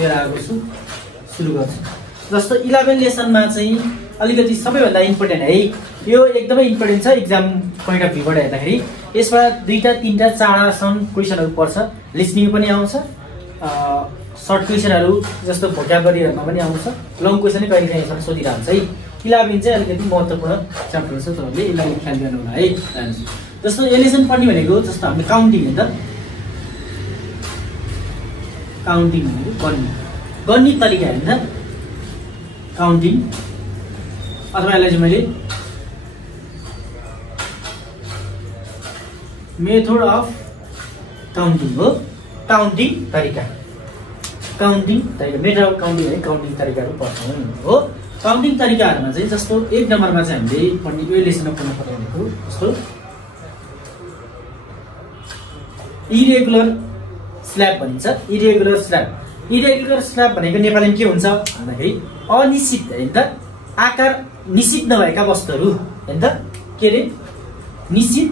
लिएर आएको छु सुरु गर्छु। जस्तो 11 लेसनमा चाहिँ अलिकति सबैभन्दा इम्पोर्टेन्ट है, यो एकदमै इम्पोर्टेन्ट छ एक्जाम पोइन्ट अफ भ्यूबाट हेर्दाखेरि। यसबाट 2टा 3टा 4टासम्म क्वेसनहरू पर्छ, लिसनिङ पनि आउँछ, सर्ट क्वेसनहरू जस्तो भोक्याबुलरीहरुमा पनि आउँछ, लङ क्वेसन कहिले काहीँसम्म सोधिरहन्छ है। 11 चाहिँ अलिकति महत्त्वपूर्ण च्याप्टर छ, तपाईहरुले यसलाई ख्याल गर्नु होला है। जस्तो एलिसन पढ्ने भनेको जस्तो हामीले काउन्टिङ हो त, काउन्टिङ भनेको गर्ने तरिका हैन त, काउन्टिङ अथवा यसलाई चाहिँ मैले मेथड अफ काउन्टिङ हो, काउन्टिङ तरिका, काउन्टिङ तरिका, मेथड अफ काउन्टिङ है, काउन्टिङ तरिकाहरु पढ्छौं हो। काउन्टिङ तरिकाहरुमा चाहिँ जस्तो 1 नम्बरमा चाहिँ हामीले पढ्ने यो लेसनमा पढ्न पर्ने भनेको जस्तो इरेगुलर स्ल्याब भनिन्छ। इरेगुलर स्ल्याब, इरेगुलर स्ल्याब भनेको नेपालीमा के हुन्छ भन्दाखेरि अनिश्चित हैन त, आकार निश्चित नभएका वस्तुहरू हैन त, के रे निश्चित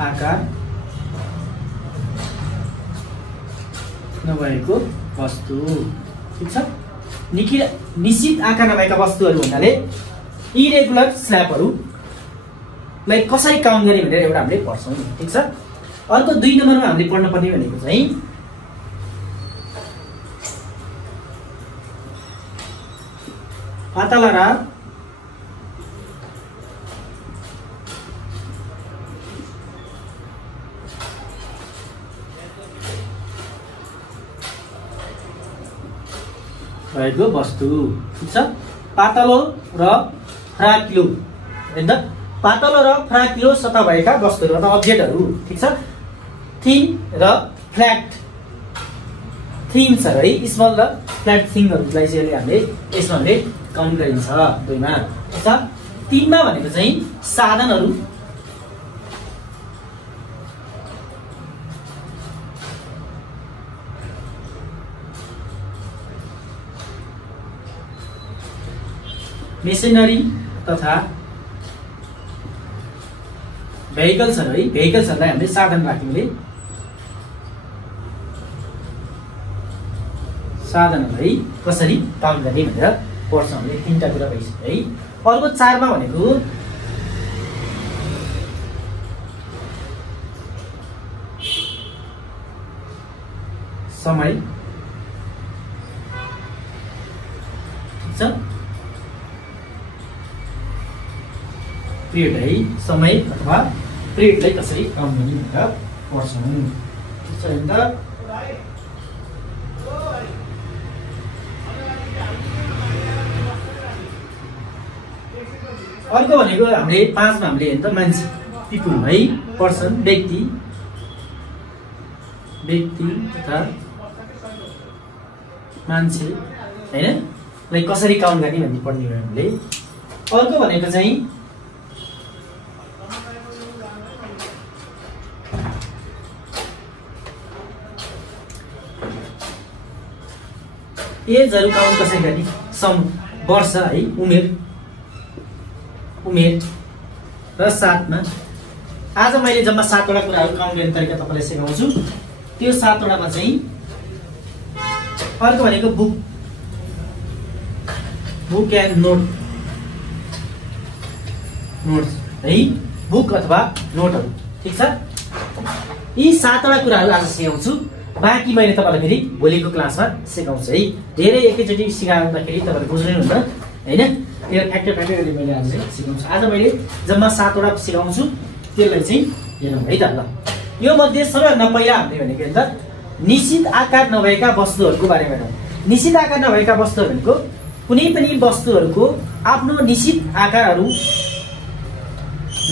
आकार नभएको वस्तु, ठीक छ। निश्चित आकार नभएका वस्तुहरू भन्नाले इरेगुलर स्ल्याबहरूलाई कसरी काउन्ट गर्ने भनेर एउटा हामीले पढ्छौं, ठीक छ। अर्को 2 नम्बरमा हामीले पढ्न पर्ने भनेको चाहिँ पातला र भएको वस्तु, ठीक छ। पातलो र फ्राकिलो हैन त, पातलो र फ्राकिलो सतह भएका वस्तुहरू अथवा अब्जेक्टहरू, ठीक छ। थिन र फ्ल्याट थिङ्स है, स्मल र फ्ल्याट थिङहरूलाई चाहिँ हामीले यसमा हामीले काउन्ट गरिन्छ 2 मा, ठीक छ। 3 मा भनेको चाहिँ साधनहरू, मेसिनरी तथा भेहिकल्सहरू है, भेहिकल्सहरूलाई हामीले साधन राख्यौँले साधनहरूलाई कसरी काउन्ट गर्ने भनेर पढ्छौँ हामीले। 3टा कुरा भइसक्यो है। अर्को 4 मा भनेको समय, ठीक छ, पिरियड है, समय अथवा पिरियडलाई कसरी काउन्ट गर्ने भनेर पढ्छौँ, ठीक छ हैन त। अर्को भनेको हामीले 5 मा हामीले हेर्नु त मान्छे, पिपुल है, पर्सन, व्यक्ति तथा मान्छे हैन, लाई कसरी काउन्ट गर्ने भन्ने पढ्ने हो हामीले। अर्को भनेको चाहिँ एजहरु काउन्ट कसरी गर्ने, सम वर्ष है, उमेर र 7 मा आज मैले जम्मा 7 वटा कुराहरू काउन्ट गर्ने तरिका तपाईलाई सिकाउँछु। त्यो 7 वटामा चाहिँ अर्को भनेको बुक एन्ड नोट्स है, बुक अथवा नोटहरू, ठीक छ। यी 7 वटा कुराहरू आज सिकाउँछु, बाँकी मैले तपाईलाई फेरि भोलिको क्लासमा सिकाउँछु है। धेरै एकैचोटि सिकाउँदाखेरि तपाईले बुझ्नुहुन्न हैन, यो फ्याक्टर गरी मैले आज चाहिँ सिकाउँछु। आज मैले जम्मा 7 वटा सिकाउँछु, त्यसलाई चाहिँ हेरौँ है त। ल, यो मध्ये सबैभन्दा पहिला हामीले भनेको नि त निश्चित आकार नभएका वस्तुहरूको बारेमा हेरौँ। निश्चित आकार नभएका वस्तुहरू भनेको कुनै पनि वस्तुहरूको आफ्नो निश्चित आकारहरू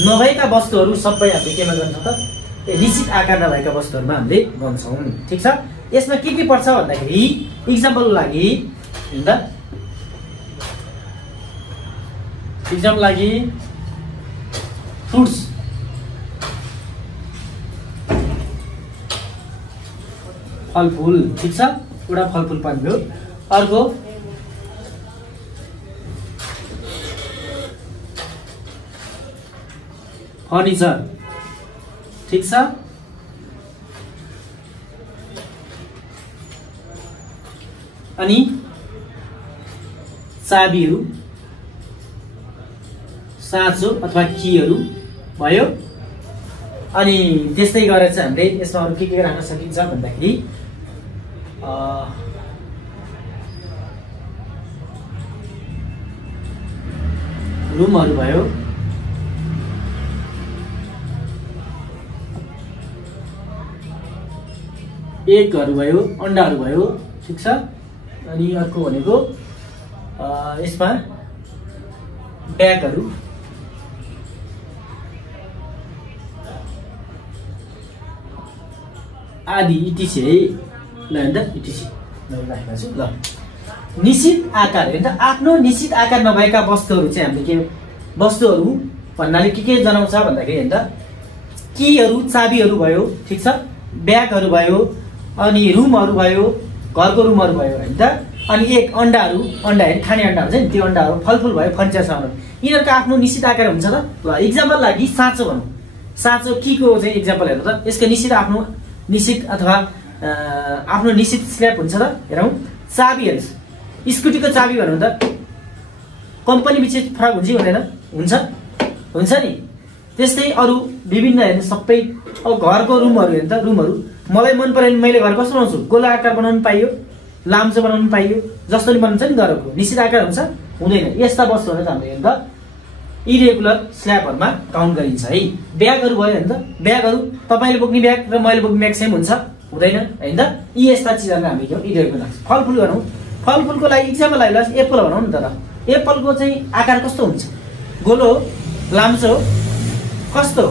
नभएका वस्तुहरू सबै हामीले केमा गर्छौँ त, निश्चित आकार नभएका वस्तुहरूमा हामीले गन्छौँ, ठीक छ। यसमा के पर्छ भन्दाखेरि इक्जाम्पलको लागि हैन त, इक्जाम्पल लागि फ्रुट्स, फलफुल, ठीक छ, एउटा फलफुल पाइयो। अर्को फर्निचर, ठीक छ। अनि चाबीहरू साँचो अथवा कीहरू भयो। अनि त्यस्तै गरेर चाहिँ हामीले यसमा अरु के राख्न सकिन्छ भन्दाखेरि रुमहरू भयो, एगहरू भयो, अण्डाहरू भयो, ठीक छ। अनि अर्को भनेको यसमा ब्यागहरू आदि इटिसी है। ल हेर्दा इटिसी राखेको छु। ल निश्चित आकार हेर्दा आफ्नो निश्चित आकार नभएका वस्तुहरू चाहिँ हामीले के वस्तुहरू भन्नाले के जनाउँछ भन्दाखेरि हेर्दा कीहरू चाबीहरू भयो, ठीक छ, ब्यागहरू भयो, अनि रुमहरू भयो, घरको रुमहरू भयो हैन त। अनि एक अण्डाहरू, अण्डा हेर्ने खाने अण्डाहरू चाहिँ त्यो अण्डाहरू फलफुल भयो, फर्निचर सामान यिनीहरूको आफ्नो निश्चित आकार हुन्छ त। ल एक्जाम्पल लागि साँचो भनौँ। साँचो कीको चाहिँ एक्जाम्पल हेर्नु त, यसको निश्चित आफ्नो निश्चित अथवा आफ्नो निश्चित स्ल्याब हुन्छ त। हेरौँ चाबीहरू, स्कुटीको चाबी भनौँ त कम्पनी बिच फरक हुन्छ हुँदैन? हुन्छ नि। त्यस्तै अरू विभिन्न हेर्नु सबै अब घरको रुमहरू हेर्नु त, रुमहरू मलाई मन पऱ्यो भने मैले घर कस्तो बनाउँछु, गोला आकार बनाउनु पाइयो, लाम्चो बनाउनु पाइयो, जस्तो नि बनाउँछ नि घरको निश्चित आकार हुन्छ हुँदैन। यस्ता वस्तुहरू त हामीले हेर्दा इरेगुलर स्ल्याबहरूमा काउन्ट गरिन्छ है। ब्यागहरू भयो हेर्नु त, ब्यागहरू तपाईँले बोक्ने ब्याग र मैले बोक्ने ब्याग सेम हुन्छ हुँदैन हैन त। यी यस्ता चिजहरू हामीले के इरेगुलर। फलफुल भनौँ, फलफुलको लागि इक्जाम्पल लागि एप्पल भनौँ नि त। एप्पलको चाहिँ आकार कस्तो हुन्छ, गोलो लाम्चो कस्तो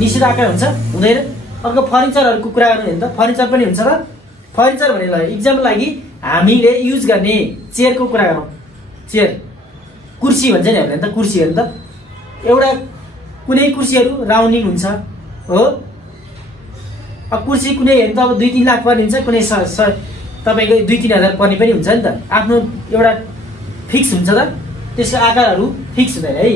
निश्चित आकार हुन्छ हुँदैन। अर्को फर्निचरहरूको कुरा गर्नु हेर्नु त, फर्निचर पनि हुन्छ र। फर्निचर भने इक्जाम्पल लागि हामीले युज गर्ने चेयरको कुरा गरौँ। चेयर कुर्सी भन्छ नि हामीले त, कुर्सी हेर्नु त एउटा कुनै कुर्सीहरू राउन्डिङ हुन्छ हो। अब कुर्सी कुनै हेर्नु त अब 2-3 लाख पर्ने हुन्छ, कुनै तपाईँको 2-3 हजार पर्ने पनि हुन्छ नि त। आफ्नो एउटा फिक्स हुन्छ त, त्यसको आकारहरू फिक्स हुँदैन है।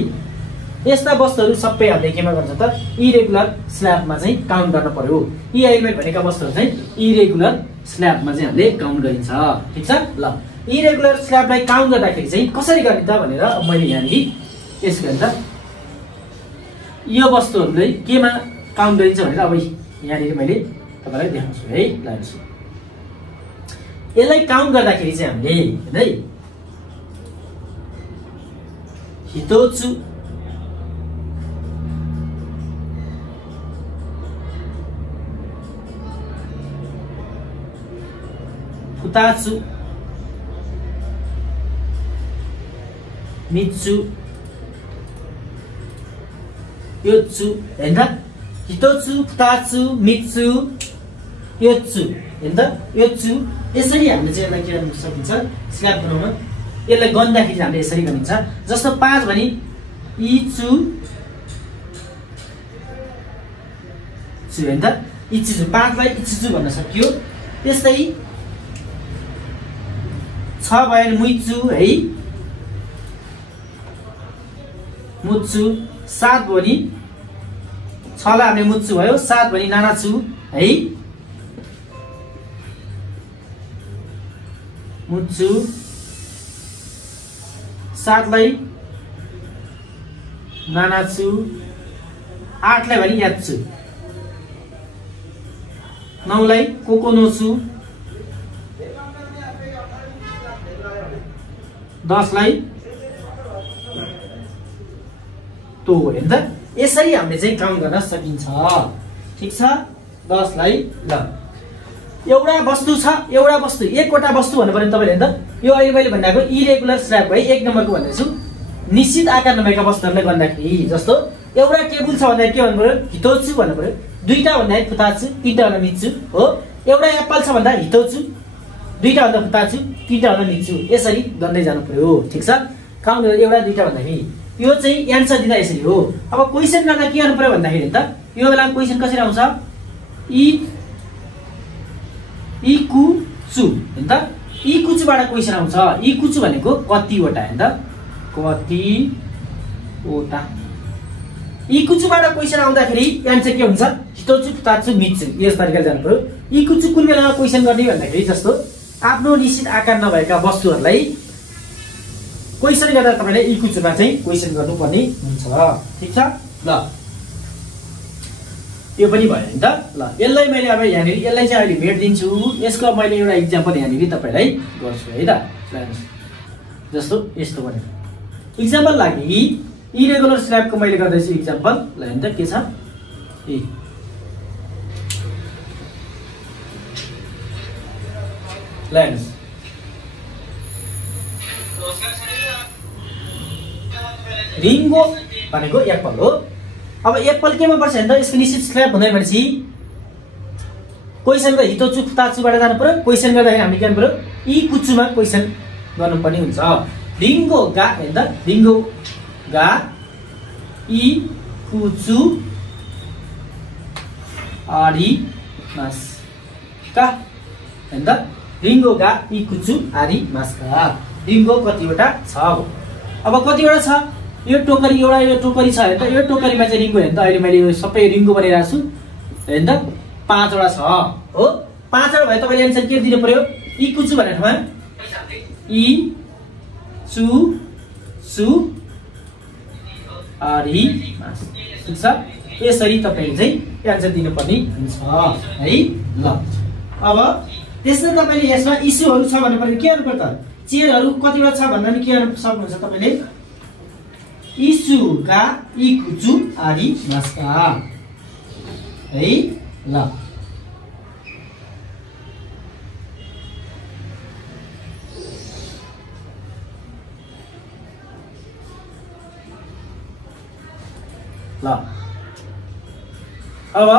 यस्ता वस्तुहरू सबै हामीले केमा गर्छ त इरेगुलर स्ल्याबमा चाहिँ काउन्ट गर्न पर्यो। यी अहिले भनेका वस्तुहरू चाहिँ इरेगुलर स्ल्याबमा चाहिँ हामीले काउन्ट गरिन्छ, ठीक छ। ल इरेगुलर स्ल्याबलाई काउन्ट गर्दाखेरि चाहिँ कसरी गर्ने त भनेर मैले यहाँनिर यसको त यो वस्तुहरूलाई केमा काउन्ट गरिन्छ भनेर अब यहाँनिर मैले तपाईँलाई देखाउँछु है। ल यसलाई काउन्ट गर्दाखेरि चाहिँ हामीले है हितोचु, फुताचु, मिच्चु, योच्चु हैन त। हितोचु, फुताचु, मिच्चु, योच्चु हैन त। योच्चु यसरी हामीले चाहिँ यसलाई के गर्न सकिन्छ स्ल्याब बनाउन। यसलाई गन्दाखेरि हामीले यसरी गरिन्छ। जस्तो 5 भने इचु चु हैन त। इचु 5 लाई इचु भन्न सकियो। त्यस्तै 6 भयो भने मुइचु है, मुच्चु। 7 भयो भने 6 लाई हामीले मुच्चु भयो, 7 भने नानाचु है, मुच्चु। 7 लाई नानाचु, 8 लाई भने याच्चु, 9 लाई कोकोनोचु, 10 लाई तो हेर्नु त। यसरी हामीले चाहिँ काउन्ट गर्न सकिन्छ, ठीक छ। 10 लाई ल एउटा वस्तु छ, एउटा वस्तु एकवटा वस्तु भन्नु पर्यो तपाईले हेर्नु त। यो अहिले मैले भन्दाको इरेगुलर स्ल्याब है 1 नम्बरको भन्दैछु। निश्चित आकार नभएका वस्तुहरूलाई गर्दाखेरि जस्तो एउटा टेबुल छ भन्दा के भन्नु पर्यो हितोचु भन्नु पर्यो, 2टा भन्दा फुताचु, 3टा भन्दा मिच्चु हो। एउटा एप्पल छ भन्दा हितोचु, 2टा भन्दा फुताचु, 3टा भन्दा मिच्चु, यसरी गर्दै जानु पर्यो, ठीक छ। काउन्ट एउटा 2टा भन्दाखेरि यो चाहिँ एन्सर दिँदा यसरी हो। अब क्वेशन गर्दा के गर्नु पर्यो भन्दाखेरि त यो बेला क्वेशन कसरी आउँछ इकुचु हैन त। इकुचुबाट क्वेशन आउँछ। इकुचु भनेको कतिवटा हैन त, कतिवटा यी कुचुबाट क्वेसन आउँदाखेरि एन्सर के हुन्छ हितोचु फुताचु मिच्छु यस तरिकाले जानु पर्यो। यी कुचु कुन बेलामा क्वेसन गर्ने भन्दाखेरि जस्तो आफ्नो निश्चित आकार नभएका वस्तुहरूलाई क्वेसन गर्दा तपाईले यी कुचुमा चाहिँ क्वेसन गर्नुपर्ने हुन्छ। ठीक छ ल यो पनि भयो नि त। ल यसलाई मैले अब यहाँनिर यसलाई चाहिँ अहिले भेटिदिन्छु। यसको मैले एउटा इक्जाम्पल यहाँनिर तपाईलाई गर्छु है त। जस्तो यस्तो भने इक्जाम्पल लागि इरेगुलर स्ल्याबको मैले गर्दैछु इक्जाम्पल। ल हेर्नु त के छ ल हेर्नुहोस् रिङ्गो भनेको एप्पल हो। अब एप्पल केमा पर्छ भने त यसको निश्चित स्ल्याब हुँदैन भनेपछि क्वेसन गर्दा हितोचु फुताचुबाट जानु पर्यो। क्वेसन गर्दाखेरि हामीले के गर्नु पर्यो यी कुचुमा क्वेसन गर्नुपर्ने हुन्छ। रिङ्गो गा हेर्नु त रिङ्गो गा इ कुचु आरी मास का हेर्नु त रिङ्गो गा इ कुचु आरी मास का रिङ्गो कतिवटा छ। अब कतिवटा छ यो टोकरी एउटा यो टोकरी छ हेर्नु त यो टोकरीमा चाहिँ रिङ्गो हेर्नु त अहिले मैले यो सबै रिङ्गो बनाइरहेको छु हेर्नु त 5 वटा छ हो। 5 वटा भए तपाईले आन्सर के दिनु पर्यो इ कुचु भन्ने ठाउँमा इ चु सु आरी मास। ठीक छ यसरी तपाईले चाहिँ आन्सर दिनुपर्ने हुन्छ है। ल अब त्यसै तपाईले यसमा इस्युहरु छ भन्ने पनि के गर्नु पर्छ चेयरहरु कतिवटा छ भन्दा नि के गर्न सक्नुहुन्छ तपाईले इस्यु गा इ कुचु आरी मास का है। ल ल अब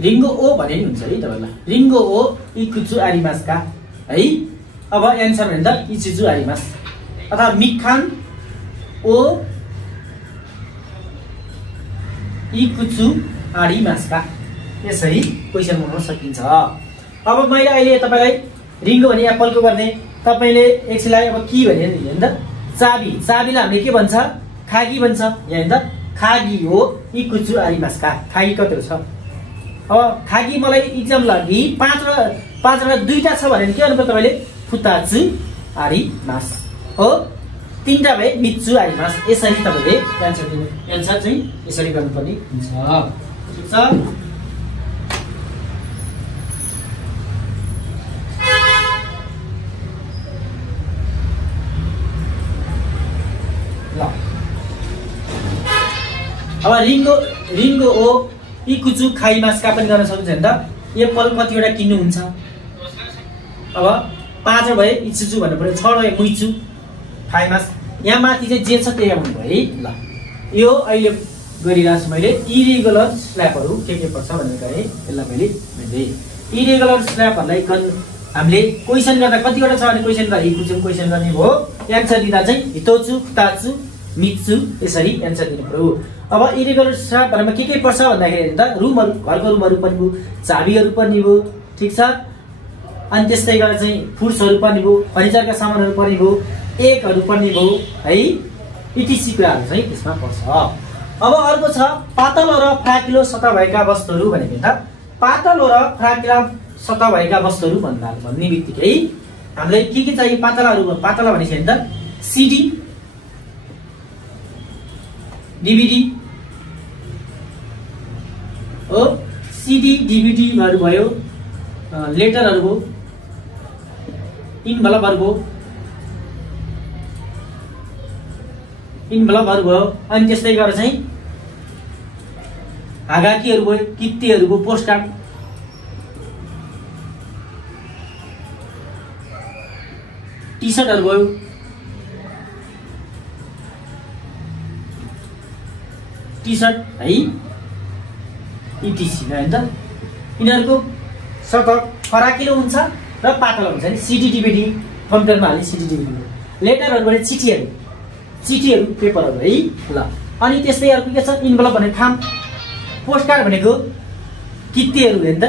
रिङ्गो ओ भने नि हुन्छ है तपाईलाई रिङ्गो ओ इ कुचु आरी मास का है। अब एन्सर भने त इचुचु आरी मास अथवा मिखान ओ इ कुचु आरी मास का यसरी क्वेसन बनाउन सकिन्छ। अब मैले अहिले तपाईलाई रिङ्गो भने एप्पलको गर्ने तपाईले एकछिनलाई अब के भने नि त चाबी चाबीलाई हामीले के भन्छ खागी भन्छ यहाँ हेर्नु त खागी हो इ कुचु आरी मास का खागी कति छ। अब खागी मलाई इक्जाम लागि 5 वटा 2टा छ भने के गर्नु पर्छ तपाईले फुताचु आरी मास हो 3टा भए मिच्चु आरी मास यसरी तपाईले एन्सर चाहिँ यसरी गर्नुपर्ने हुन्छ। ठीक छ ल अब रिङ्गो ओ इ कुचु खाई मास का पनि गर्न सक्नुहुन्छ नि त एप्पल कतिवटा किन्नु हुन्छ। अब 5 भए इचुचु भन्नु पर्यो 6 भए मुइचु खाई मास यहाँ माथि चाहिँ जे छ त्यही आउनु भयो है। ल यो अहिले गरिरहेको छु मैले इरेगुलर स्ल्याबहरु के पर्छ भनेर गरे यसलाई मैले भन्दै इरेगुलर स्ल्याबहरुलाई हामीले क्वेसन गर्दा कतिवटा छ भने क्वेसन गर्दा इ कुचु क्वेसन गर्ने भयो एन्सर दिँदा चाहिँ हितोचु फुताचु मिच्चु यसरी एन्सर दिनु पर्यो। अब इरेगुलर स्ल्याब भनेमा के पर्छ भन्दाखेरि त रुमहरु घरको रुमहरु पनि भयो चाबीहरु पनि भयो। ठीक छ अनि त्यस्तै गरेर चाहिँ फुड्सहरु पनि भयो फर्निचरका सामानहरु पनि भयो एकहरु पनि भयो है इटिसी कुराहरु चाहिँ त्यसमा पर्छ। अब अर्को छ पातलो र फ्राकिलो सतह भएका वस्तुहरु भनेको त पातलो र फ्राकिला सतह भएका वस्तुहरु भन्ने बित्तिकै हामीलाई के चाहियो पातला भनेपछि नि त सिडी डीवीडी हो सिडी डीवीडी हरु भयो लेटरहरु भयो इन्भलपहरु भयो अनि त्यस्तै गरेर चाहिँ हागाकीहरु भयो कित्तीहरु भयो पोस्टकार्ड टी सर्टहरु भयो टी सर्ट है इटिसी हैन त यिनीहरुको सतह फराकिलो हुन्छ र पातलो हुन्छ नि सिडी डीवीडी कम्प्युटरमा हाल्ने सिडी डीवीडी लेटरहरु भने चिठीहरु पेपरहरु है। ल अनि त्यस्तै अर्को के छ इन्भलप भने खाम पोस्टकार्ड भनेको कित्तीहरु हेर्नु त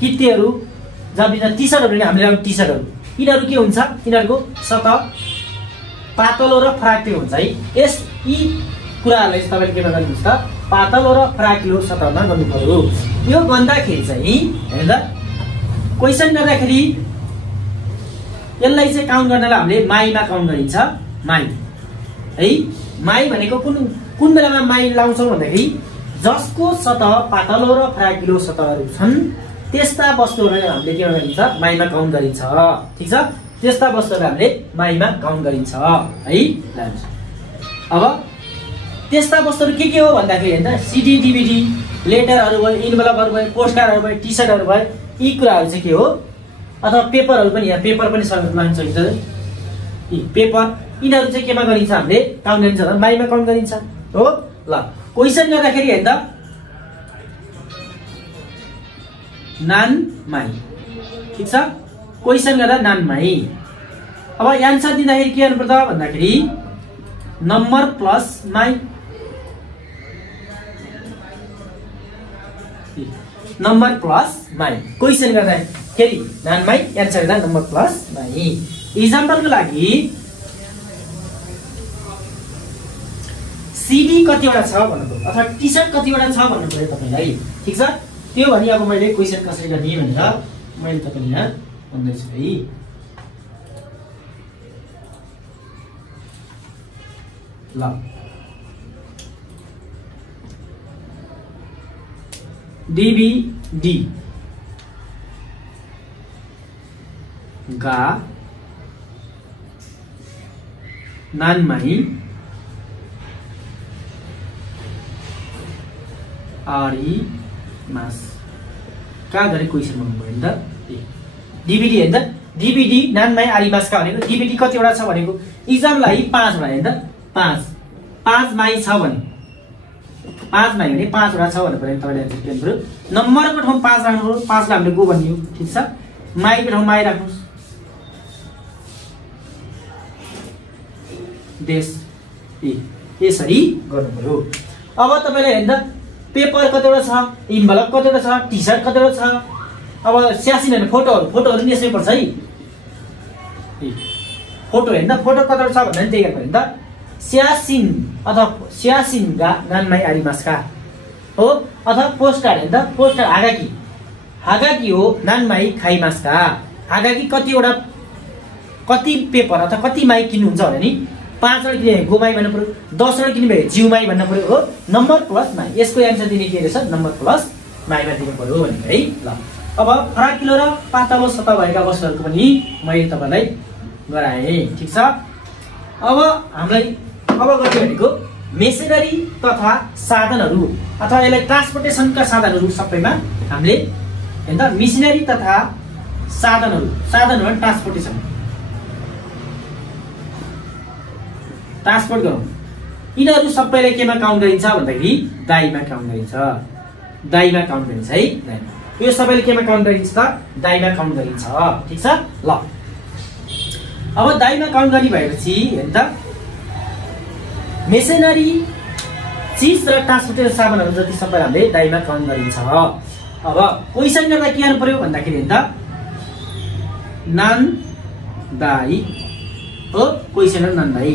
कित्तीहरु जब टी सर्टहरु भने हामीले टी सर्टहरु यिनीहरु के हुन्छ यिनीहरुको सतह पातलो र फराकिलो हुन्छ है। यी कुराहरूलाई चाहिँ तपाईँले केमा गर्नुहुन्छ त पातलो र फराकिलो सतहमा गर्नु पर्यो। यो गर्दाखेरि चाहिँ हैन त क्वेशन गर्दाखेरि यसलाई चाहिँ काउन्ट गर्नलाई हामीले माइमा काउन्ट गरिन्छ। माइ है माइ भनेको कुन बेलामा माइ लाउँछौँ भन्दाखेरि जसको सतह पातलो र फराकिलो सतहहरू छन् त्यस्ता वस्तुहरूलाई हामीले के गरिन्छ माइमा काउन्ट गरिन्छ। ठीक छ, त्यस्ता वस्तुहरूलाई हामीले माइमा काउन्ट गरिन्छ है। अब त्यस्ता वस्तुहरू के हो भन्दाखेरि हैन सिडी डिभिडी लेटरहरू भयो, इन्भलपहरू भयो, पोस्टकार्डहरू भयो, टी सर्टहरू भयो, यी कुराहरू चाहिँ के हो अथवा पेपरहरू पनि यहाँ पेपर पनि लान्छ यी पेपर यिनीहरू चाहिँ केमा गरिन्छ हामीले काउन्ट गरिन्छ भन्दा माइमा काउन्ट गरिन्छ हो। ल क्वेशन गर्दाखेरि हैन त नान माइ। ठीक छ, क्वेशन गर्दा नान माइ। अब एन्सर दिँदाखेरि के गर्नुपर्छ भन्दाखेरि नम्बर प्लस माइ। नम्बर प्लस माइ क्वेशन गर्दाखेरि नान माइ, एन्सर गर्दा नम्बर प्लस माइ। इक्जाम्पलको लागि सिडी कतिवटा छ भन्नु पर्यो अथवा टी सर्ट कतिवटा छ भन्नु पर्यो तपाईलाई। ठीक छ, त्यो भने अब मैले क्वेशन कसरी गर्ने भनेर मैले तपाईलाई यहाँ भन्दैछु है। ल डिभिडी गा नानमाई आरी मास कहाँ गरे क्वेसन भन्नुभयो नि त डिभिडी हैन त डिभिडी नानमाई आरी मास का भनेको डिभिडी कतिवटा छ भनेको इक्जामलाई 5 वटा हैन त 5 माई छ भने 5 माई भने 5 वटा छ भन्नु पर्यो तपाईले एन्सर दिनु पर्यो। नम्बरको ठाउँ 5 राख्नु पर्यो, 5 लाई हामीले गो भन्नियो। ठीक छ, माईको ठाउँ माई राख्नुस्। देश यसरी गर्नु पर्यो। अब तपाईले हैन त पेपर कतिवटा छ, इन्भलप कतिवटा छ, टी सर्ट कतिवटा छ। अब स्यासिन हैन फोटोहरु नि यसमै पर्छ है। फोटो हैन त फोटो कतिवटा छ भन्दा नि त्यही गर्नु पर्यो नि त। स्यासिन अथवा स्यासिनगा नानमाई आरिमासका हो, अथवा पोस्टकार्ड हैन त पोस्टकार्ड हागाकी हो नानमाई खाइमासका। हागाकी कतिवटा कति पेपर अथवा कति माई किन्नुहुन्छ भने नि 5 वटा किने गोमाई भन्नु पर्यो, 10 वटा किने भए जिउमाई भन्नु पर्यो हो। नम्बर प्लस माई यसको एन्सर दिने के रहेछ नम्बर प्लस माईमा दिनु पर्यो भनेको है। ल अब फराकिलो र पातलो सतह भएका वस्तुहरुको पनि मैले तपाईलाई गराए। ठीक छ, अब हामीलाई अब गर्ने भनेको मेसिनरी तथा साधनहरु अथवा यसलाई ट्रान्सपोर्टेसनका साधनहरु सबैमा हामीले हैन त मेसिनरी तथा साधनहरु ट्रान्सपोर्टेसन ट्रान्सपोर्ट गरौँ। यिनीहरु सबैलाई केमा काउन्ट गरिन्छ भन्दाखेरि दाइमा काउन्ट गरिन्छ। दाइमा काउन्ट गरिन्छ है। यो सबैले केमा काउन्ट गरिन्छ त दाइमा काउन्ट गरिन्छ। ठीक छ, ल अब दाइमा काउन्ट गर्ने भएपछि हैन त मेसिनरी चीज र ट्रान्सपोर्टेसन सामानहरु जति सबै हामीले दाइमा काउन्ट गरिन्छ। अब क्वेशन गर्दा के गर्नु पर्यो भन्दाखेरि हैन त नान दाइ हो, क्वेशन नान दाइ।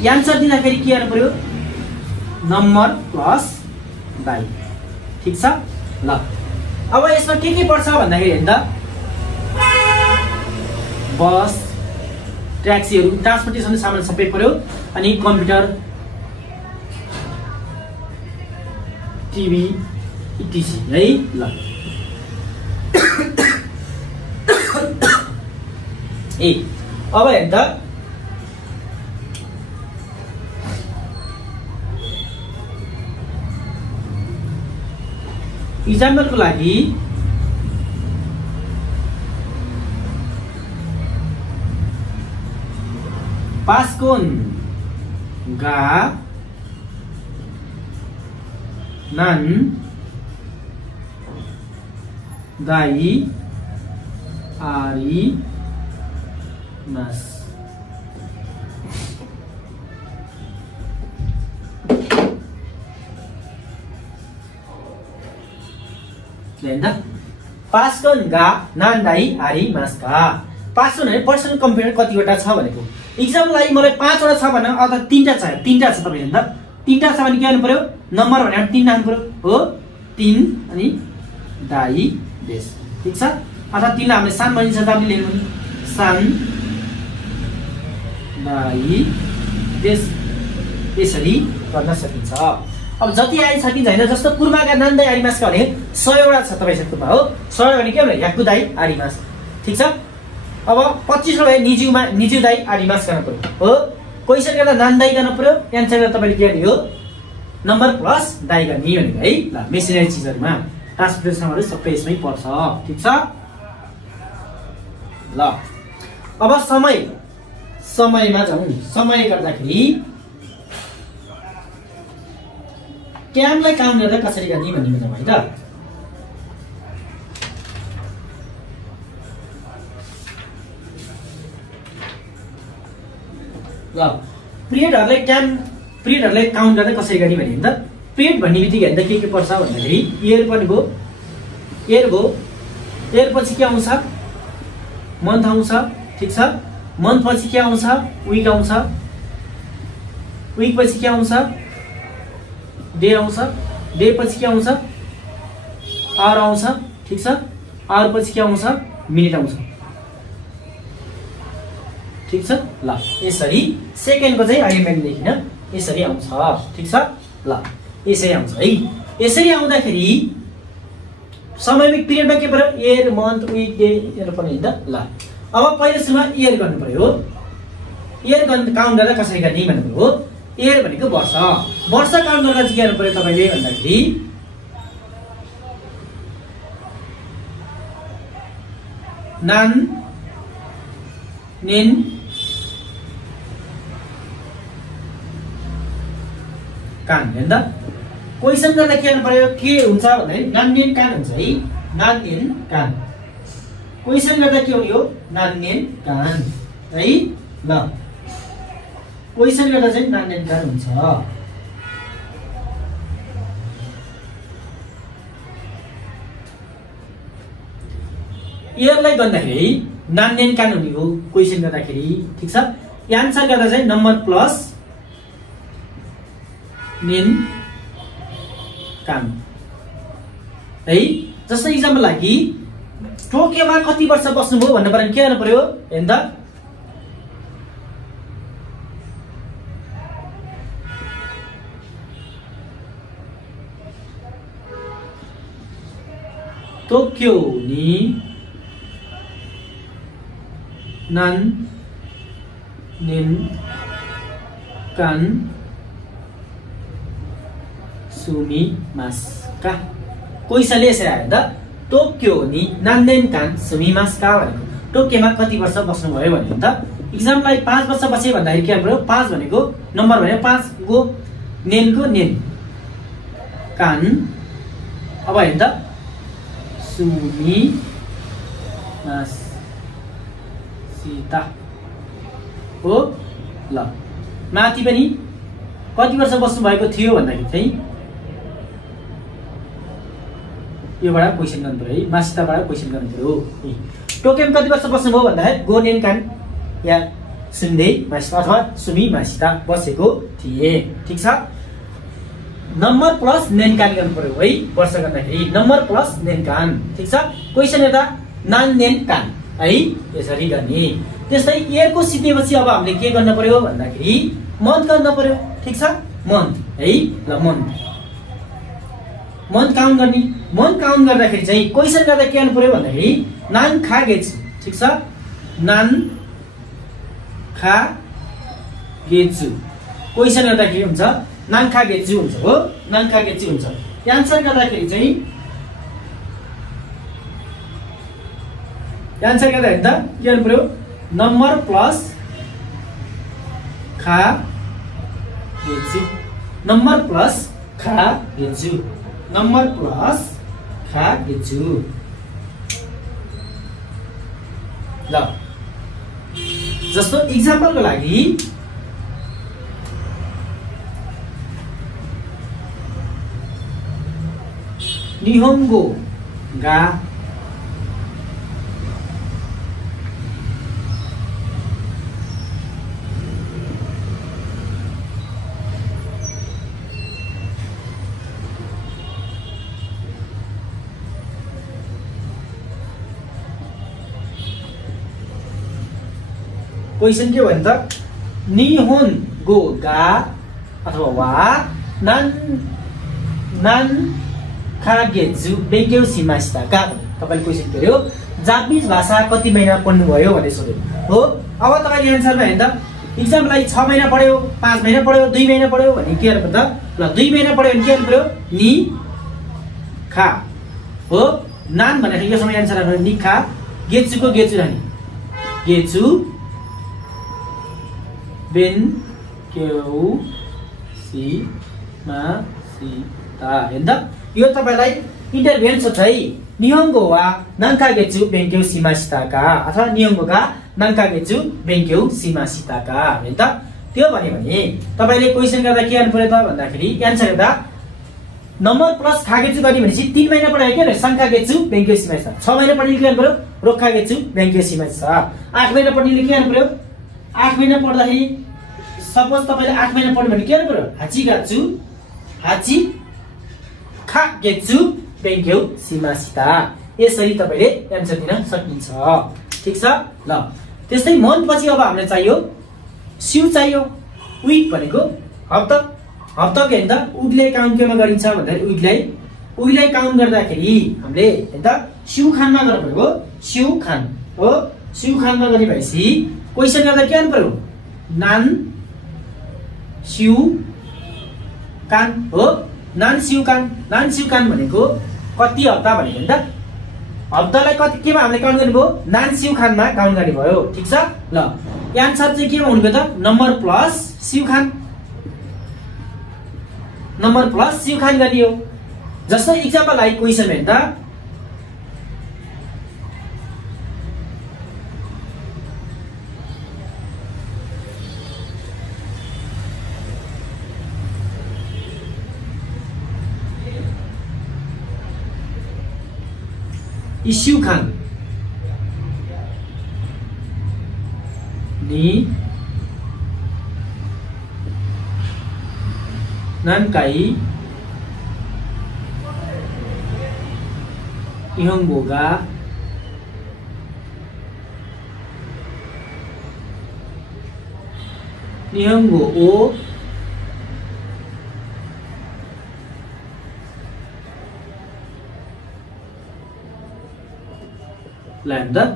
आन्सर दिँदाखेरि के गर्नु पर्यो नम्बर प्लस दाइ। ठीक छ, ल अब यसमा के पर्छ भन्दाखेरि हैन त बस ट्याक्सीहरु ट्रान्सपोर्टेसन सामान सबै पर्यो, अनि कम्प्युटर टिभी इटिसी है। ल अब हेर्नु त इक्जाम्पलको लागि पास्कोन गा नान दाई आरी मास। पास्कोन गा नान दाई आरी मासका। पास्कोन भने पर्सनल कम्प्युटर कतिवटा छ भनेको इक्जाम्पललाई मलाई 5 वटा छ भने अथवा 3टा छ, 3टा छ तपाईहरु त 3टा छ भने के गर्नु पर्यो नम्बर भनेर 3 राख्नु पर्यो हो 3 अनि दाइ देश ठीक छ। अथवा 3 लाई हामीले सान भनिन्छ त हामीले लेख्नु सान दाइ देश यसरी गर्न सकिन्छ। अब जति आइ सकिन्छ हैन जस्तो कुर्माका नान्दै आरिमास भने 100 वटा छ तपाईसँग कुर्मा हो 100 भने के भने याकु दाइ आरिमास ठीक छ। अब 25 वटा निजुमा निजु दाइ आरिमास गर्न पर्यो हो क्वेशन गर्दा नान्दै गर्न पर्यो एन्सर गर्दा तपाईले के गर्ने हो नम्बर प्लस दाइ गर्ने भनेको है। ल मेसिनरी चीजहरुमा ट्रान्सपोर्टेसनहरु सबै यसमै पर्छ ठीक छ। ल अब समयमा जाउँ। समय गर्दाखेरि टाइमलाई काउन्ट गर्दा कसरी गर्ने भन्ने बुझौँ है त। ल पिरियडहरुलाई काउन्ट गर्दा कसरी गर्ने भने त पिरियड भन्ने बित्तिकै हेर्दा के पर्छ भन्दाखेरि इयर पनि भयो इयर पछि के आउँछ मन्थ आउँछ ठीक छ। मन्थ पछि के आउँछ विक आउँछ विक पछि के आउँछ डे आउँछ डे पछि के आउँछ आवर आउँछ ठीक छ। आवर पछि के आउँछ मिनेट आउँछ ठीक छ। ल यसरी सेकेन्डको चाहिँ अहिले मैले लेखिन यसरी आउँछ ठीक छ। ल यसरी आउँछ है। यसरी आउँदाखेरि समयमा पिरियडमा के पर्यो इयर मन्थ विक डे हेर्नु पर्ने हैन त। ल अब पहिलो सुरुमा इयर गर्नु पर्यो इयर काउन्ट गर्दा कसरी गर्ने भनेको हो इयर भनेको वर्ष वर्ष काउन्ट गर्दा चाहिँ के गर्नु पर्यो तपाईले भन्दाखेरि नान नेन कान हेर्दा क्वेशन गर्दा के गर्नु पर्यो के हुन्छ भन्दाखेरि नान नेन कान हुन्छ है। नान नेन कान क्वेशन गर्दा के हो नान नेन कान है। ल क्वेशन गर्दा चाहिँ नान नेन कान हुन्छ। इयरलाई गर्दाखेरि नान नेन कान हुने हो क्वेशन गर्दाखेरि ठीक छ। एन्सर गर्दा चाहिँ नम्बर प्लस नेन कान है। जस्तो इक्जाम्पल लागि टोकियोमा कति वर्ष बस्नुभयो भन्नु पर्यो के गर्नु पर्यो हेर्नु त टोकियो नि नान नेन कान सुमिमास्का क्वेशनले यसरी आयो त टोकियो नि नान्देन कान सुमिमास्का भनेको टोकियोमा कति वर्ष बस्नुभयो भन्यो नि त। इक्जाम्पललाई 5 वर्ष बसे भन्दाखेरि के गर्नु 5 भनेको नम्बर भने 5 गो नेनको नेन कान अब हेर्नु त सुमिमासिता हो। ल माथि पनि कति वर्ष बस्नु भएको थियो भन्दाखेरि चाहिँ योबाट क्वेशन गर्नु पर्यो है मासिताबाट क्वेशन गर्नु पर्यो। टोकियोमा कति वर्ष बस्नुभयो भन्दाखेरि गो नेन कान या सुन्दै मासिता अथवा सुमी मासिता बसेको थिए ठीक छ। नम्बर प्लस नेन कान गर्नु पर्यो है वर्ष गर्दाखेरि नम्बर प्लस नेन कान ठीक छ। क्वेशन हेर्दा नान नेन कान है यसरी गर्ने। त्यस्तै इयरको सिद्धिएपछि अब हामीले के गर्न पर्यो भन्दाखेरि मन्थ गर्न पर्यो ठीक छ। मन्थ है ल मन्थ काउन्ट गर्ने। मन्थ काउन्ट गर्दाखेरि चाहिँ क्वेशन गर्दा के गर्नु पर्यो भन्दाखेरि नान खा गेछु ठीक छ। नान खा गेछु क्वेशन गर्दा के हुन्छ नान खा गेछु हुन्छ हो नान खा गेछु हुन्छ। एन्सर गर्दाखेरि चाहिँ एन्सर गर्दा हेर्दा के गर्नु पर्यो नम्बर प्लस खा गेछु नम्बर प्लस खा गेछु नम्बर प्लस खा गेछु। ल जस्तो इक्जाम्पलको लागि निहोङ्गो गा क्वेसन के भने त निहोन गो गा अथवा वा नान नान खागेजु बेङ्क्यौ सीमासिताका तपाईले क्वेसन गर्यो जापानिज भाषा कति महिना पढ्नु भयो भनेर सोध्यो हो। अब तपाईले एन्सरमा हेर्दा एक्जामलाई 6 महिना पढ्यो 5 महिना पढ्यो 2 महिना पढ्यो भने के गर्नु पर्छ ल 2 महिना पढ्यो भने के गर्नु पर्यो नि खा हो। नान भनेको यो समय एन्सर गर्नु नि खा गेचुको गेचु रानी गेचु बेन क्यौ सी मा सी ता हेर्दा यो तपाईलाई इन्टरभेन्स छ है। निहोंगो वा नान्कागेचु बेङ्क्यौ सीमासिताका अथवा निहोंगो गा नान्कागेचु बेङ्क्यौ सीमासिताका हेर्दा त्यो भन्यो भने तपाईले क्वेशन गर्दा के गर्नु पर्यो त भन्दाखेरि एन्सर गर्दा नम्बर प्लस खागेचु गर्ने भनेपछि 3 महिना पढायो के संखागेचु बेङ्क्यौ सीमासिता 6 महिना पढ्ने के गर्नु पर्यो रोखागेचु बेङ्क्यौ सीमासिता 8 महिना पढ्नेले के गर्नु पर्यो 8 महिना पढ्दाखेरि सपोज तपाईले 8 महिना पढ्नु भने के गर्नु पर्यो हाचिगाचु हाची खागेचु बेङ्क्यौ सीमासिता यसरी तपाईले एन्सर दिन सकिन्छ। ठीक छ ल त्यस्तै मन पछि अब हामीलाई चाहियो सिउ चाहियो विक भनेको हप्ता हप्ता के हैन उडले काउन्ट केमा गरिन्छ भन्दाखेरि उडलाई काउन्ट गर्दाखेरि हामीले हैन सिउ खानमा गर्नु पर्यो सिउ खान हो। सिउ खानमा गर्ने भएपछि क्वेशन गर्दा के गर्नु पर्यो नान सिउ कान हो। नान सिउ कान भनेको कति हप्ता भनेको हैन त हप्तालाई कति केमा हामीले काउन्ट गर्ने भयो नान सिउ खानमा काउन्ट गर्ने भयो। ठीक छ ल एन्सर चाहिँ केमा हुने भयो त नम्बर प्लस सिउ खान गर्ने हो। जस्तै एक्जाम्पल लाइक क्वेशन हेर्दा इस्यु खान नि नानकाई इहोंगोगा निहोंगो ओ ल्यान्डर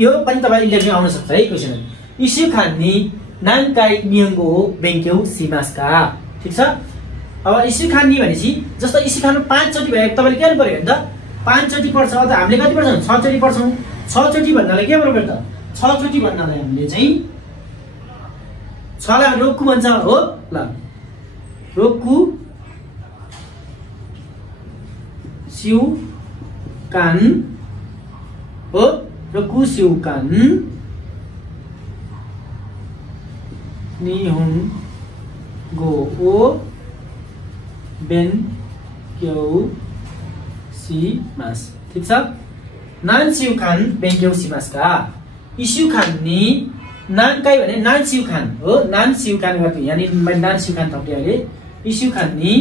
यो पनि तपाईले लेख्न आउन सक्छ है क्वेशन इस्यु खान नि नानकाई निहोंगो बेङ्क्यौ सीमासिता। ठीक छ अब इस्यु खान नि भनेपछि जस्तो इस्यु खान 5 चोटी भयो तपाईले के गर्नु पर्यो हैन त 5 चोटी पढ्छ अथवा हामीले कति पढ्छौं 6 चोटी पढ्छौं 6 चोटी भन्नाले के गर्नु पर्यो त 6 चोटी भन्नाले हामीले चाहिँ 6 लाई रोक्कु भन्छ हो। ल रोक्कु सिउ कान हो रोक्कु सिउ कान निहोंगो ओ बेङ्क्यौ सीमास। ठीक छ नान सिउ खान बेङ्क्यौ सीमासका इस्यु खान नि नानकाई भने नान सिउ खान हो। नान सिउ खान गर्नु यानी मैले नान सिउ खान थप्थे अहिले इस्यु खान नि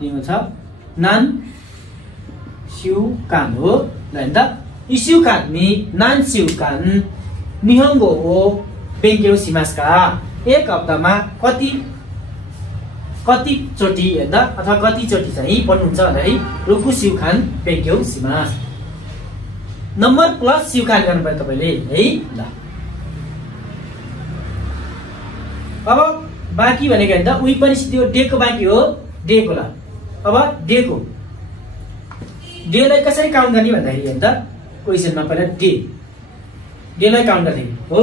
दिएको छ नान सिउ कान हो ल हैन त इस्यु खान नि नान सिउ कान निहोंगो ओ बेङ्क्यौ सीमासका एक हप्तामा कति चोटी हेर्दा अथवा कति चोटी चाहिँ पढ्नुहुन्छ भन्दाखेरि रोक्कु सिउ खान बेङ्क्यौ सीमास नम्बर प्लस सिउ खान गर्नु पर्यो तपाईले है ल। अब बाँकी भनेको हैन त उही पनि त्यो डेको बाँकी हो डेको ल। अब डेको डेलाई कसरी काउन्ट गर्ने भन्दाखेरि हैन त क्वेशनमा पहिला डेलाई काउन्ट गर्दाखेरि हो।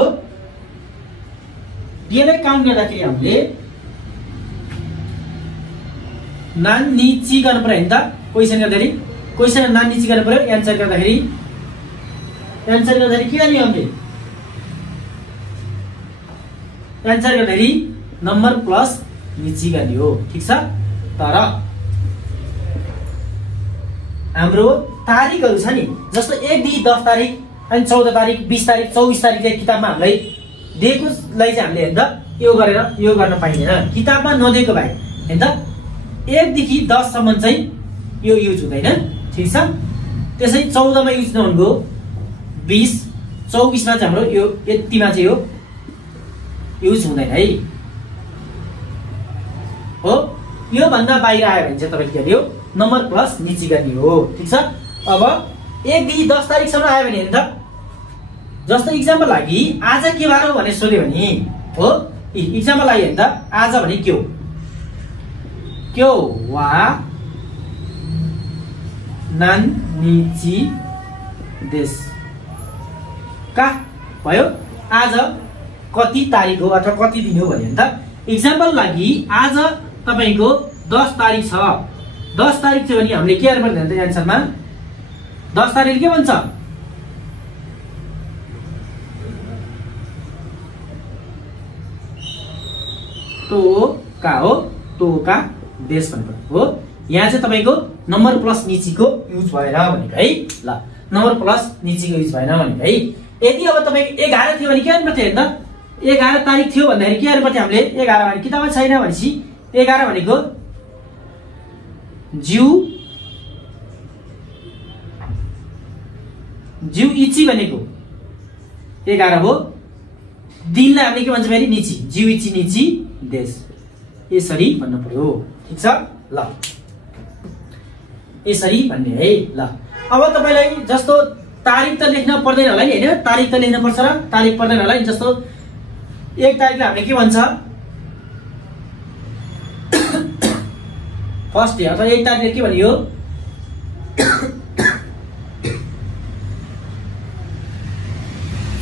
डेलाई काउन्ट गर्दाखेरि हामीले नान निची गर्नु पर्यो हैन त क्वेशन गर्दाखेरि क्वेशन नान निची गर्नु पर्यो एन्सर गर्दाखेरि के गर्ने हामीले एन्सर गर्दाखेरि नम्बर प्लस निची गर्ने हो। ठीक छ तर हाम्रो तारिखहरु छ नि जस्तो 1 देखि 10 तारिख अनि 14 तारिख 20 तारिख 24 तारिख चाहिँ किताबमा हामीलाई दिएको लाई चाहिँ हामीले हेर्दा यो गरेर यो गर्न पाइदैन किताबमा नदिएको भए हैन त 1 देखि 10 सम्म चाहिँ यो युज हुँदैन। ठीक छ त्यसै 14 मा युज नहुनुको 20 24 मा चाहिँ हाम्रो यो यतिमा चाहिँ हो युज हुँदैन है हो। यो भन्दा बाहिर आयो भने चाहिँ तपाईले के गर्यो नम्बर प्लस निची गर्ने हो। ठीक छ। अब 1 देखि 10 तारिखसम्म आयो भने नि त जस्तो इक्जाम्पल लागि आज के बार हो भने सोध्यो भने हो इक्जाम्पल लागि नि त आज भने क्यो वा नान निची देश का भयो आज कति तारिख हो अथवा कति दिन हो भने नि त इक्जाम्पल लागि आज तपाईको 10 तारिख छ 10 तारिख थियो भने हामीले के गर्नु पर्दैन त एन्सरमा 10 तारिख के भन्छ तो का देश भन्नु हो। यहाँ चाहिँ तपाईको नम्बर प्लस निचीको युज भएन भनेको है ल नम्बर प्लस निचीको युज भएन भनेको है। यदि अब तपाईको 11 थियो भने के गर्नु पर्थ्यो त 11 तारिख थियो भन्दाखेरि के गर्नु पर्थ्यो हामीले 11 भने किताबमा छैन भनेपछि 11 भनेको ज्यू इची भनेको 11 हो। दिनलाई हामीले के भन्छ फेरि निची ज्यू इची निची देश यसरी भन्नु पर्यो। ठीक छ ल यसरी भन्ने है ल। अब तपाईलाई जस्तो तारिख त लेख्न पर्दैन होला नि हैन तारिख त लेख्न पर्छ र तारिख पर्दैन होला नि। जस्तो 1 तारिखलाई हामीले के भन्छ फर्स्ट डे अथवा 1 तारिखले के भनियो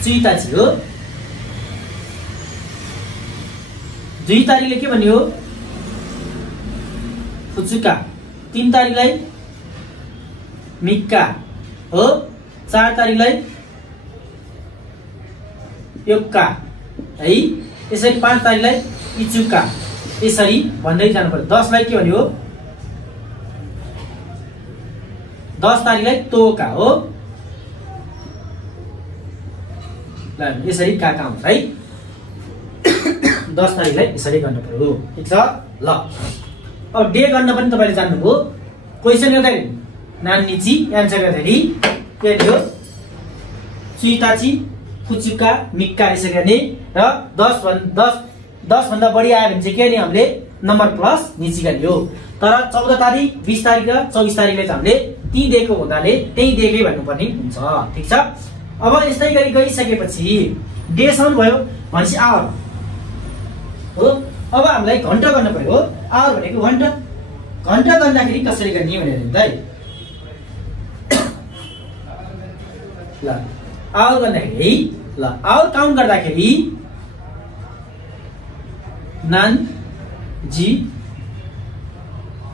चुइताची हो। 2 तारिखले के भनियो फुचुका 3 तारिखलाई मिक्का हो। 4 तारिखलाई योक्का है। यसरी 5 तारिखलाई इचुका यसरी भन्दै जानु पर्यो। 10 लाई के भन्यो 10 तारिखलाई तोका हो ल यसरी काका हुन्छ है 10 तारिखलाई यसरी गर्नु पर्यो। ठीक छ ल। अब डे गर्न पनि तपाईले जान्नुभयो क्वेशन गर्दाखेरि नान निची एन्सर गर्दाखेरि के थियो चुइताची फुचुका मिक्का यसरी गर्ने र 10 भन्दा बढी आयो भने चाहिँ के गर्ने हामीले नम्बर प्लस निची गर्ने हो। तर 14 तारिख 20 तारिख र 24 तारिखले चाहिँ हामीले ती दिएको हुनाले त्यही दिएकै भन्नुपर्ने हुन्छ। ठीक छ। अब यस्तै गरी गइसकेपछि डे सम्म भयो भनेपछि आवर हो। अब हामीलाई घण्टा गर्न पर्यो। आवर भनेको घण्टा गर्दाखेरि कसरी गर्ने भनेर नि त ल आवर गर्दाखेरि ल आवर काउन्ट गर्दाखेरि नान जी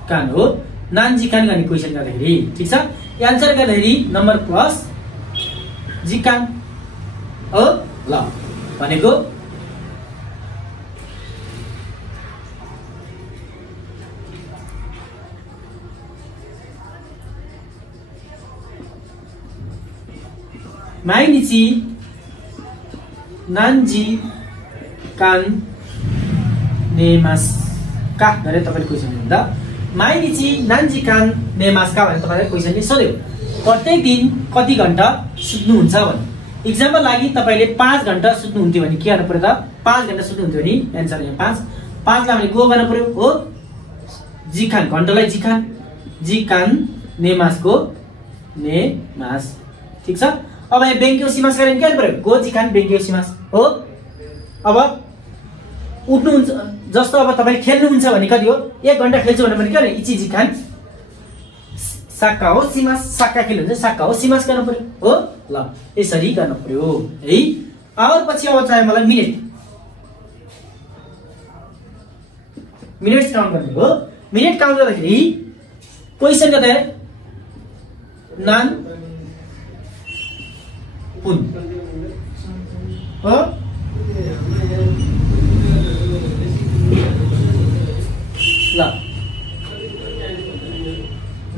कान हो। नान जी कान गर्ने क्वेशन गर्दाखेरि ठीक छ। एन्सर गर्दाखेरि नम्बर प्लस जी कान हो ल भनेको माइनिची नानजी कान नेमास का गरेर तपाईले क्वेशन दिँदा माइनिची नानजी कान नेमास का भनेर तपाईले क्वेशनले सोध्यो प्रत्येक दिन कति घण्टा सुत्नुहुन्छ भने एक्जाम्पल लागि तपाईले 5 घण्टा सुत्नुहुन्थ्यो भने के गर्नु पर्यो त 5 घण्टा सुत्नुहुन्थ्यो भने एन्सर यहाँ 5 लाई भने गो गर्न पर्यो हो। जी खान घण्टालाई जी खान जी कान नेमास को नेमास ठीक छ। अब यहाँ बेङ्क्यो सिमास गरेर के गर्नु पर्यो गो जी खान बेङ्क्यो सिमास हो। अब उठ्नुहुन्छ जस्तो अब तपाईले खेल्नुहुन्छ भने कति हो 1 घण्टा खेल्छु भने के भने इची जी खान साक्का हो सिमास साक्का खेल्नुहुन्छ साक्का हो सिमास गर्नु पर्यो हो ल यसरी गर्नु पर्यो है। आवर पछि अब चाहिँ मलाई मिनेट काउन्ट गर्ने हो। मिनेट काउन्ट गर्दाखेरि क्वेशन गर्दा नान पुन हो ल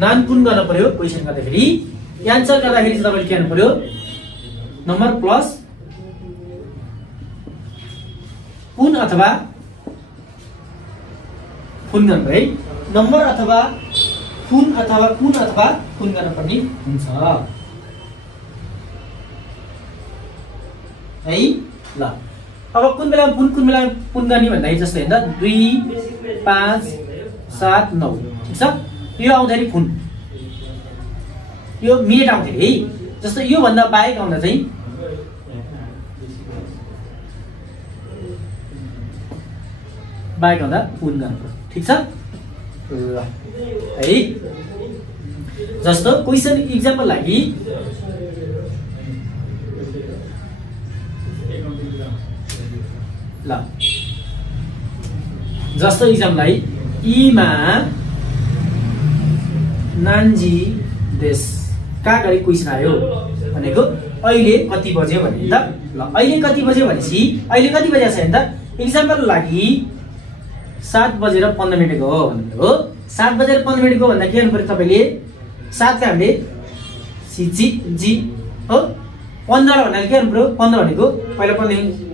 नान पुन गर्न पर्यो क्वेशन गर्दाखेरि। एन्सर गर्दाखेरि चाहिँ तपाईले के गर्नु पर्यो नम्बर प्लस पुन अथवा पुन गर्नु है। नम्बर अथवा पुन अथवा पुन अथवा पुन गर्नुपर्ने हुन्छ है ल। अब कुन बेलामा कुन बेलामा पुन गर्ने भन्दाखेरि जस्तो हेर्दा 2 5 7 9 ठीक छ। यो आउँदाखेरि पुन यो मिनेट आउँथ्यो है। जस्तो यो भन्दा बाहेक आउँदा चाहिँ पुन गर्नु ठीक छ ल है। जस्तो क्वेशन एक्जाम्पल लागि ल जस्तो एक्जामलाई इमा नान्जी देश का गरी क्वेशन आयो भनेको अहिले कति बज्यो भने त ल अहिले कति बज्यो भनेपछि अहिले कति बजेको छ भने त एक्जाम्पल लागि 7 बजेर 15 मिनेटको हो भन्नु हो। 7 बजेर 15 मिनेटको भन्दा के गर्नु पर्यो तपाईले 7 का हामीले जी जी हो 15 भन्दा के गर्नु पर्यो 15 भनेको पहिला 15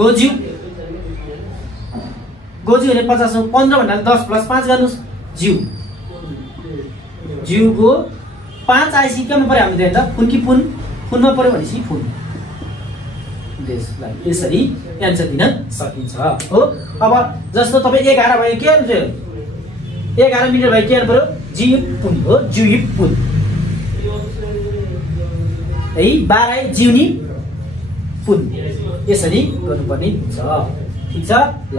गोज्यू भने 50 हो 15 भन्दा 10 प्लस 5 गर्नुस् ज्यू ज्यूको 5 आइसी केमा पर्यो हामीले त पुनकी पुनमा पर्यो भनेपछि पुन देशलाई यसरी एन्सर दिन सकिन्छ हो। अब जस्तो तपाई 11 भयो के हुन्छ 11 मिनेट भयो के गर्नु पर्यो जी पुन हो ज्यू पुन है 12 जिउनी पुन यसरी गर्नुपर्ने हुन्छ ठीक छ ल।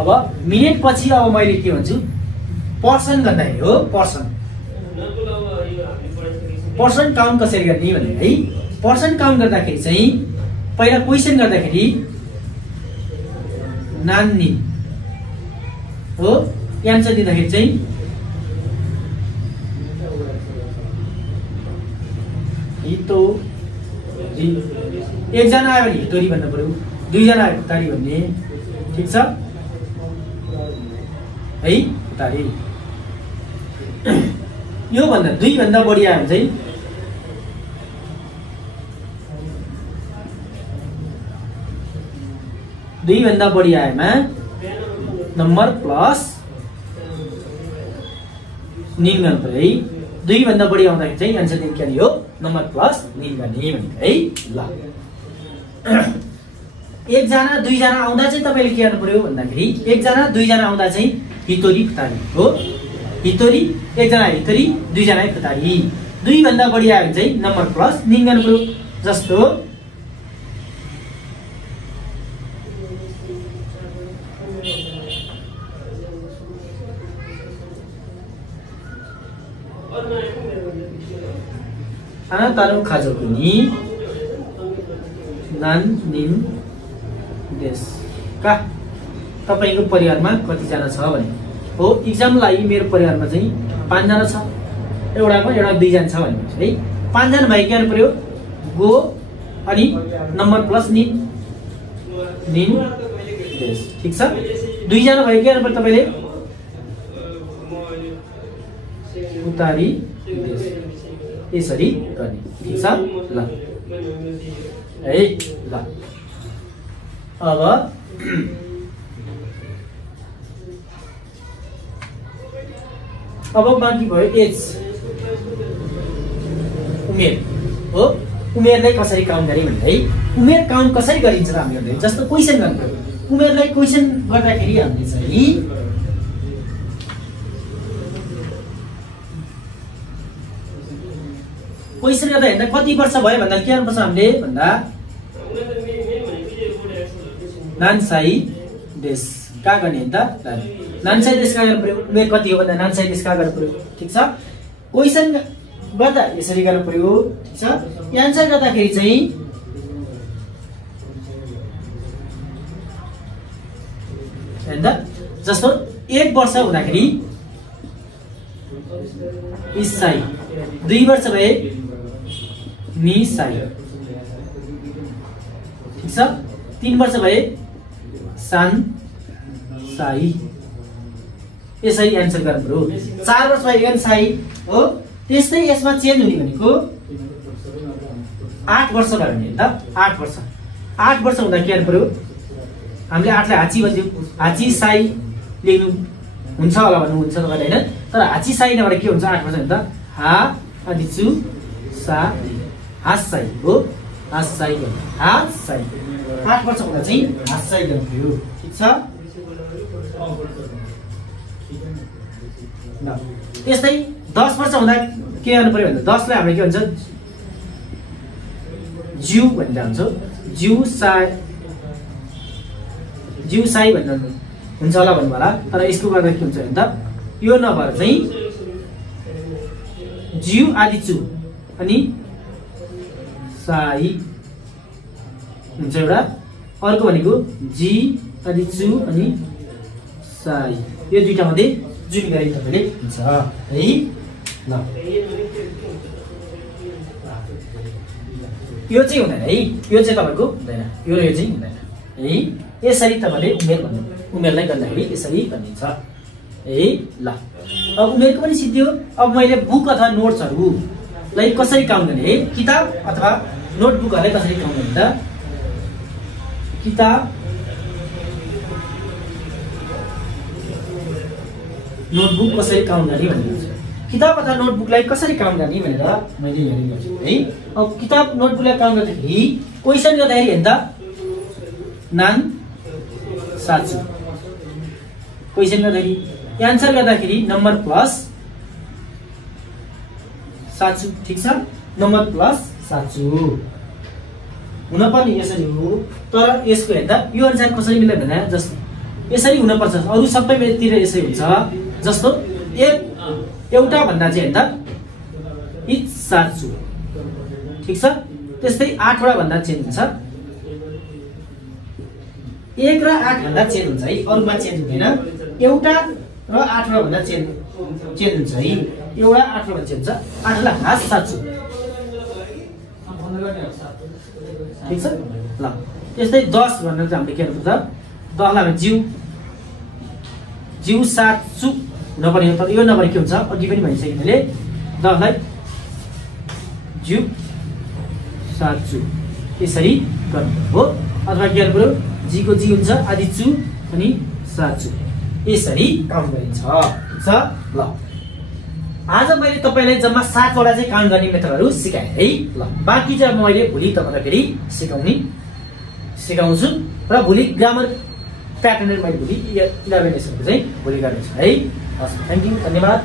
अब मिनेट पछि अब मैले के भन्छु पर्सन गर्दाखेरि हो पर्सन काउन्ट कसरी गर्ने भने है पर्सन काउन्ट गर्दाखेरि चाहिँ पहिला क्वेशन गर्दाखेरि नान्नी हो एन्सर दिँदाखेरि चाहिँ हितोरी एकजना आयो भने हितोरी भन्नु पर्यो दुईजना आयो हितारी भन्ने ठीक छ है हितारी। यो भन्दा 2 भन्दा बढी आयो भने चाहिँ दुई भन्दा बढी आएमा नम्बर प्लस निन गर्नु पर्यो है। 2 भन्दा बढी आउँदाखेरि चाहिँ एन्सर दिन के हो नम्बर प्लस निन गर्ने भनेको है ल। एकजना दुईजना आउँदा चाहिँ तपाईले के गर्नु पर्यो भन्दाखेरि एकजना दुईजना आउँदा चाहिँ हितोरी फुतारी हो हितोरी एकजना हितोरी दुईजना फुतारी 2 भन्दा बढी आयो भने चाहिँ नम्बर प्लस निन गर्नु पर्यो। जस्तो तानु खाजो कुनी नान निन देश का तपाईको परिवारमा कति जना छ भने हो एक्जाम लागि मेरो परिवारमा चाहिँ 5 जना छ एउटामा एउटा 2 जना छ भनेपछि है 5 जना भाइ के गर्नु पर्यो गो अनि नम्बर प्लस निन देश ठीक छ। 2 जना भाइ के गर्नु पर्यो तपाईले उतारी देश यसरी गर्ने ठीक छ ल है ल। अब बाँकी भयो एज उमेर हो उमेरलाई कसरी काउन्ट गरे भने है उमेर काउन्ट कसरी गरिन्छ त हामीले जस्तो क्वेशन गर्नु पर्यो उमेरलाई क्वेशन गर्दाखेरि हामीले चाहिँ क्वेशन गर्दा हेर्दा कति वर्ष भयो भन्दा के गर्नुपर्छ हामीले भन्दा नान्साई देश का गर्ने त नान्साई देश का गर्नु पर्यो उमेर कति हो भन्दा नान्साई देश का गर्नु पर्यो ठीक छ। क्वेशन गर्दा यसरी गर्नु पर्यो ठीक छ। एन्सर गर्दाखेरि चाहिँ हेर्दा जस्तो 1 वर्ष हुँदाखेरि इसाई 2 वर्ष भए निसाई ठीक छ। 3 वर्ष भए सान साई यसरी एन्सर गर्नु पर्यो। 4 वर्ष भए साई हो त्यस्तै यसमा चेन्ज हुने भनेको 8 वर्ष भयो भने त 8 वर्ष हुँदा के गर्नु पर्यो हामीले 8 लाई हाची भन्थ्यौं हाची साई लेख्नु हुन्छ होला भन्नुहुन्छ तपाईले हैन तर हाची साई नभएर के हुन्छ 8 वर्ष भने त हा अनि चु सा हास साई हो हात साइकल 8 वर्ष हुँदा चाहिँ हात साइकल थियो। ठीक छ। त्यस्तै 10 वर्ष हुँदा के गर्नु पर्यो भन्दा 10 लाई हामीले के भन्छ ज्यू भनेर भन्छौँ। ज्यू साई भनेर हुन्छ होला भन्नु होला, तर यसको गर्दा के हुन्छ भन्दा यो नभएर चाहिँ ज्यू आदि चु अनि साई हुन्छ एउटा। अर्को भनेको जी आदि चु अनि साई, यो दुईटा मध्ये जुन गरी तपाईले हुन्छ है। ल यो चाहिँ हुँदैन है, यो चाहिँ तपाईको हुँदैन, यो र यो चाहिँ हुँदैन है। यसरी तपाईले उमेरलाई गर्दाखेरि यसरी भनिन्छ है। ल अब उमेरको पनि सिद्धियो। अब मैले बुक अथवा नोट्सहरूलाई कसरी काउन्ट गर्ने है, किताब अथवा नोटबुकहरूलाई कसरी काउन्ट गर्ने त किताब नोटबुक कसरी काउन्ट गर्ने भनेर किताब अथवा नोटबुकलाई कसरी काउन्ट गर्ने भनेर मैले हेरेको छु है। अब किताब नोटबुकलाई काउन्ट गर्दाखेरि क्वेसन गर्दाखेरि हेर्दा नान साचु, क्वेसन गर्दाखेरि एन्सर गर्दाखेरि नम्बर प्लस साचु। ठीक छ, नम्बर प्लस साचु हुन पर्ने यसरी हो। तर यसको हेर्दा यो अनुसार कसरी मिल्दैन भने जस्तो यसरी हुन पर्छ, अरु सबैतिर यसरी हुन्छ। जस्तो एउटा भन्दा चाहिँ हेर्दा इच साचु। ठीक छ, त्यस्तै 8 वटा भन्दा चेन्ज हुन्छ, 1 र 8 भन्दा चेन्ज हुन्छ है, अरुमा चेन्ज हुँदैन। एउटा र 8 वटा भन्दा चेन्ज हुन्छ है, एउटा 8 वटा चेन्ज हुन्छ। 8 लाई हास साचु। ठीक छ। ल त्यस्तै 10 भनेर चाहिँ हामीले के गर्नुपर्छ, 10 लाई जिउ साचु नपर्ने हो, तर यो नभए के हुन्छ अघि पनि भनिसकेँ मैले, 10 लाई जिउ साचु यसरी गर्नु हो। अथवा के गर्नु पर्यो, जी को जी हुन्छ आदि चु अनि साचु यसरी काउन्ट गरिन्छ। ठीक छ। ल आज मैले तपाईलाई जम्मा 7 वटा चाहिँ काउन्ट गर्ने मेथडहरू सिकाएँ है। ल बाँकी चाहिँ अब मैले भोलि तपाईलाई फेरि सिकाउँछु र भोलि ग्रामर प्याटर्न मैले भोलि 11 लेसनको चाहिँ भोलि गर्नेछु है। हस्, थ्याङ्क यू, धन्यवाद।